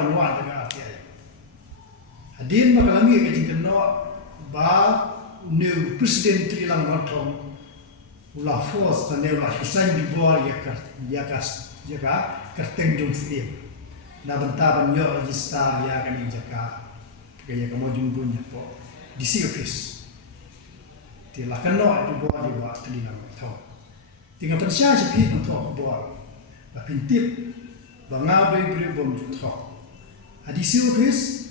banwa daga ati hadin makalami ke jingkeno ba new president trilang nontong ula force tane la hisan di bor yaga kerteng jung film na bantaban yo register ya kan jaka kaya kamu jumpunya po di office ti la kano di bor di ba trilang to tinggal pensya sepi untuk bor la pintip banga beri bom to adi office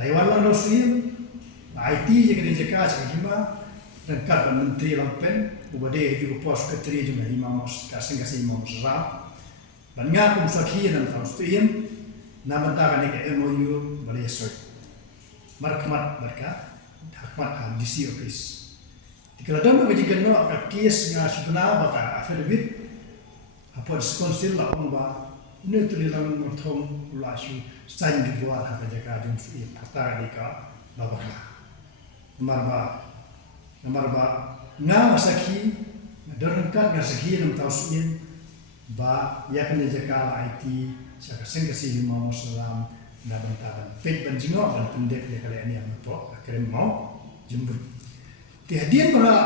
laiwan lan rosim IT jadi jaka sehingga dan kata menteri lampen ubade juga pos ketri juga imamos kasing imamos ra banyak kumsaki dan tausiin nama tangan ke MOU boleh soy markmat berka hakmat di office dikala dan bagi keno kes nga sutna baka affidavit apa diskonsil la umba ini tulilan mortom ulashu sign di buat apa jaga jum suit kata dika babakla Nomor ba nga masaki dorangkat nga sakhi nam tausin ba yakne jaka IT saka sengkasi Muhammad sallam na bantaban pet banjingo ban pendek ya kali ini am po akhirnya mau jemput ti hadian para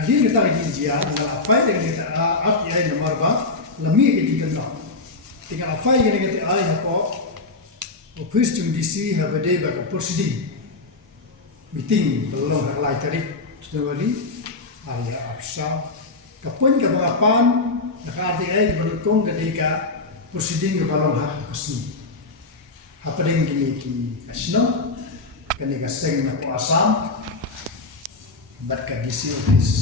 halin kita lagi dia na apa yang kita at ya nomor ba lami ke dikenal tinggal apa yang kita ai ko office jung DC habade ba proceeding meeting belum halai tadi sudah area absa kapun ke bangapan nakati ay benukong ketika proceeding ke balong hak kesini apa dengan gini kasno ketika seng na po asam bat ka DC office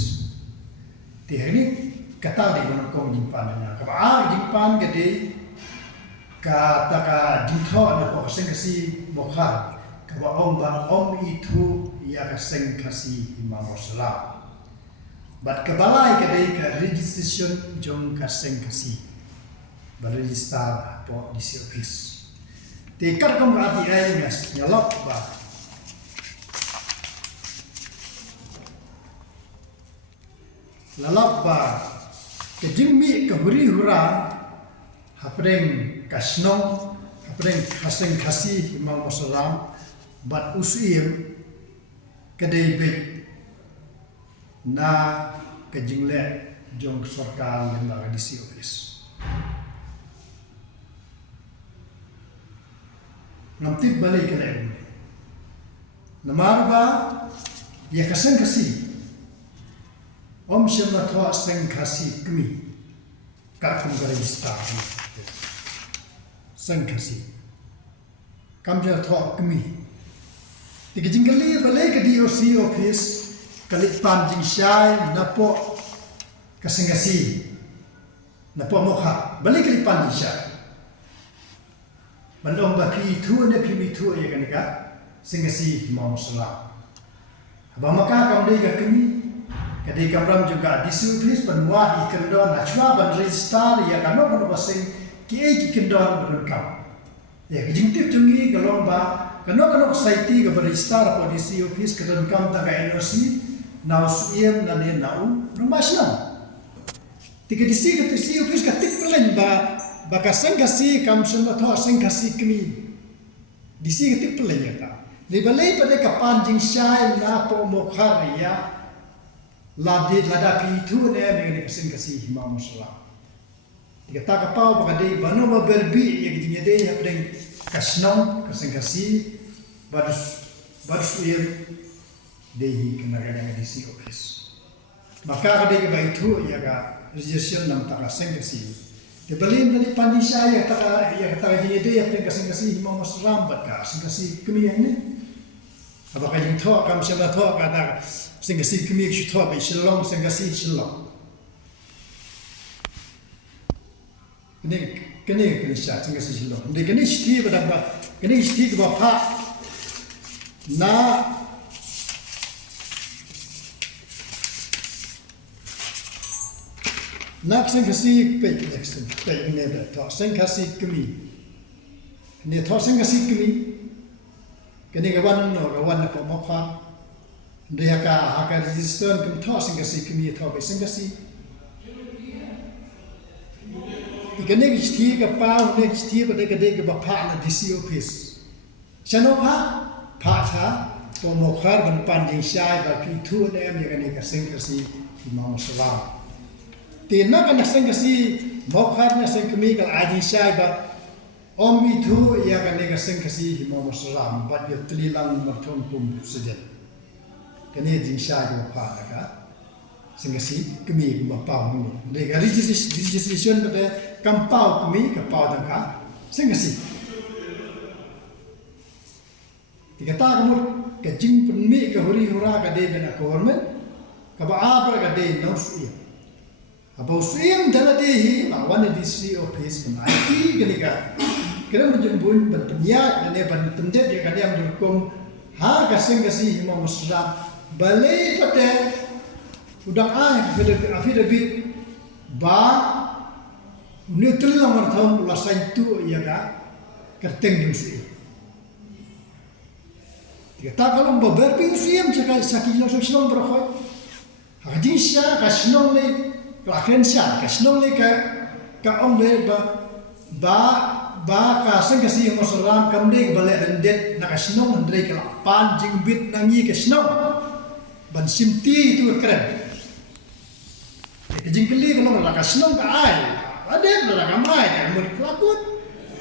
ti ini kata di benukong jimpan na kaba jimpan gede kata ka ditho na po seng kasi mokha kaba om itu ia kaseng kasi Imam Salam. Bat kebalai kedai ke registration jong kaseng kasi berregister po di office. Tekad kom berarti ay ngas nyalok ba. Lalap ba kejingmi kehuri hura hapreng kasnong hapreng kaseng kasi Imam Salam bat usim kedai baik na kejingle jong sarkar lembaga di office nanti balik ke lain namar ba ya kaseng kasi om shema thwa seng kasi kmi karkum garista seng kasi kamja thwa kmi Tikijingkali balai ke DOC office kalit panjing syai napo kasingasi napo mokha balai kalit panjing syai bandong baki itu ne pimi itu ya kan ka singasi Imam Salam abamaka kamdei ka kini kadai kamram juga di office panwa ikendon achwa ban register ya kan no basing ki ikendon berkam ya kijingtip jungi galong ba Kano society ke berregister polisi office ke dalam kam tak NOC nau suiem na ne nau rumah senam. Tiga disi ke disi office ke tik pelan ba kaseng kasi kam senam atau kaseng kasi kami. Disi ke tik pelan ya ta. Lebalai pada kapan jing syai na po mokhar ya ladapi itu ne dengan kaseng kasi Imam Salam. Tiga tak kapau bakadai banu ba berbi yang jingade ya pedeng kasnong kaseng kasi barus uyer dehi kenagaran di office maka kadai ke itu ya ga registration nam tak kaseng kasi kebalin dari pandisa ya kata jingade ya pedeng kaseng kasi Imam Salam bat kaseng kasi kemian ne apakah yang tho kam sema tho kata kaseng kasi kemi ki tho be shilong kaseng kasi shilong kene sya kaseng kasi shilong de kene shti badaba kene shti ke bapa na kaseng kasi pe ne da tho kaseng kasi kemi ne tho kaseng kasi kemi kene gawan na po mokha dia haka register kum tho kaseng kasi kemi tho be kaseng kasi Ikane kisti ka pau ne kisti ba de ke bapa na DC office. Chano pa tha to mokhar ban pan jing shai ba pi thu ne am yakane ka sing kasi imam salam. Ti na ka na sing kasi mokhar na sing kami ka aji shai ba om mi thu yakane ka sing kasi imam salam ba yo tlilang marthon kum sejat. Kane jing shai ba pa ka sing kasi kami ba pau ni. De ga registration ba kampau kami ka pau dang ka sing kasi. Tiga kamu kajing penmi ke huri hura kade bena government kaba abra kade no suia aba suia dala dehi lawan DC office ban IT kenika kira menjembun ban penyak dan ban pendet ya kade am durkom ha kasing kasi imam muslim balai pada udang affidavit ba neutral lamar tahun ulasan tu ya ka kerteng dum suia. Kita kalau berberpi usiam jika sakit langsung senang berkhoi. Hajin sya kasnong le kelakren sya kasnong le ka om le ba ka sengkasi masalam kamde balik rendet nak kasnong andre kelapan jingbit nangi kasnong ban simti itu keren. Jingkeli kalau nak kasnong ka ai ada nak kamai kan mun kelakut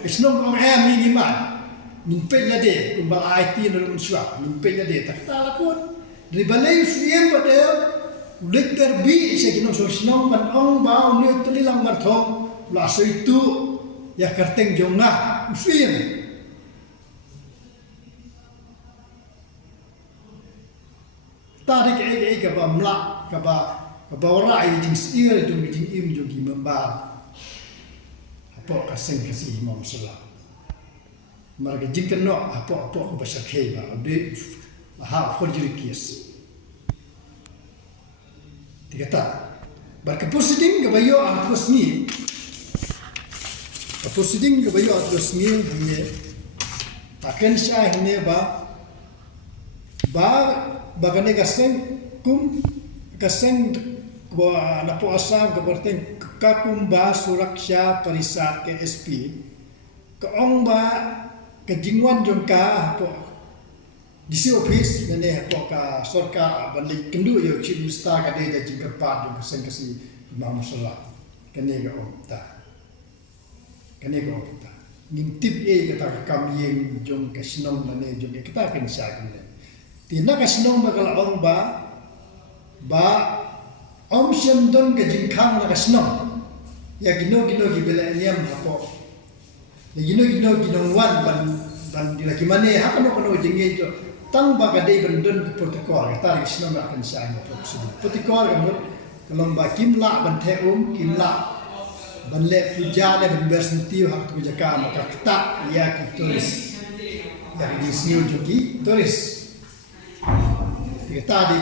kasnong om am ni man. Nimpel jadi kumbal IT dalam suap nimpel jadi tak takut dari balai suiem pada ulik terbi saya kena sosnong ban ong bau ni telilang marthong la itu ya kerteng jongna suiem tarik ke ba mla ke ba rai jing sir jong jing im jong ki membar apa kaseng kasih imam sallallahu mereka jingkan no apa bahasa kaya de ha forgery case dikata berkepusiding kebayo atus ni kepusiding kebayo atus ni ini akan syah ini bagane kaseng kwa napo asam keberten kakumba suraksha parisat KSP keongba kejingwan jongka apa DC office nene apa ka sorka balik kendu yo chief minister ka de jingka pat jong kesen kasi imam salah kene ga opta ngintip kata kami yang jong kasnong nene jong kita kan sa kene tina kasnong bakal ong ba om shendon ke jingkang na kasnong ya gino gibela niam apa gino wan ban dilaki mane hakano jenge jo tang baga de bendon protokol kata risno akan sa protokol gamut kalomba kimla ban kimla ban le puja de ban bersentiu hak tu jaka maka kata ya ki tulis ya di sini jogi tulis kita di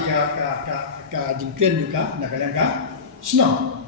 ka jingken juga nak yang ka sno